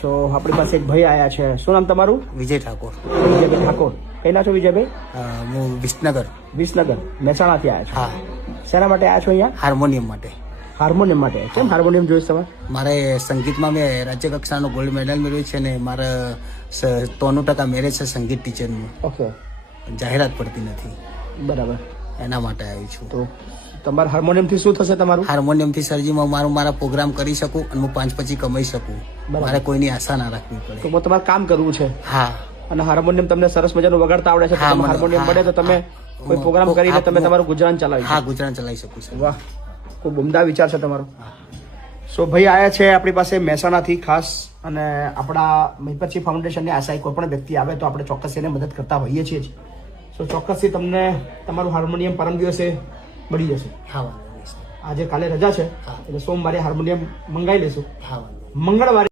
સો આપણી પાસે એક ભાઈ આયા છે. શું નામ તમારું? વિજય ઠાકોર. વિજયભાઈ ઠાકોર. કઈના છો વિજયભાઈ? હું વિસનગર. વિસનગર મહેસાણાથી આવ્યા છો. હા. શેના માટે આવ્યા છો અહીંયા? હાર્મોનિયમ માટે. હાર્મોનિયમ માટે. કેમ હાર્મોનિયમ જોઈશ તમારે? મારે સંગીતમાં મેં રાજ્ય કક્ષાનો ગોલ્ડ મેડલ મેળવ્યું છે ને મારે 93% મેરેજ છે સંગીત ટીચરનું. ઓકે. જાહેરાત પડતી નથી, બરાબર. એના માટે આવી છું. તો તમારા હાર્મોનિયમથી શું થશે તમારું? હાર્મોનિયમથી સરજીમાં મારા પ્રોગ્રામ કરી શકું અને હું 5 પછી કમાઈ શકું. મારે કોઈની આશા ના રાખવી પડે. તો તમારે કામ કરવું છે. હા. અને હાર્મોનિયમ તમને સરસ મજાનું વગાડતા આવડે છે. હાર્મોનિયમ મળે તો તમે કોઈ પ્રોગ્રામ કરીને તમે તમારું ગુજરાન ચલાવી. હા, ગુજરાન ચલાવી શકું છું. વાહ, ખૂબ ઉમદા વિચાર છે તમારો. સો ભાઈ આયા છે આપણી પાસે મહેસાણાથી ખાસ, અને આપણા મહિપતસિંહ ફાઉન્ડેશનની આશાએ કોઈ પણ વ્યક્તિ આવે તો આપણે ચોક્કસ એને મદદ કરતા હોઈએ છીએ જ. સો ચોક્કસથી તમને તમારું હાર્મોનિયમ પરમ દિવસે મળી જશે. હા. આજે કાલે રજા છે એટલે સોમવારે હાર્મોનિયમ મંગાવી લેશું. હા. મંગળવારે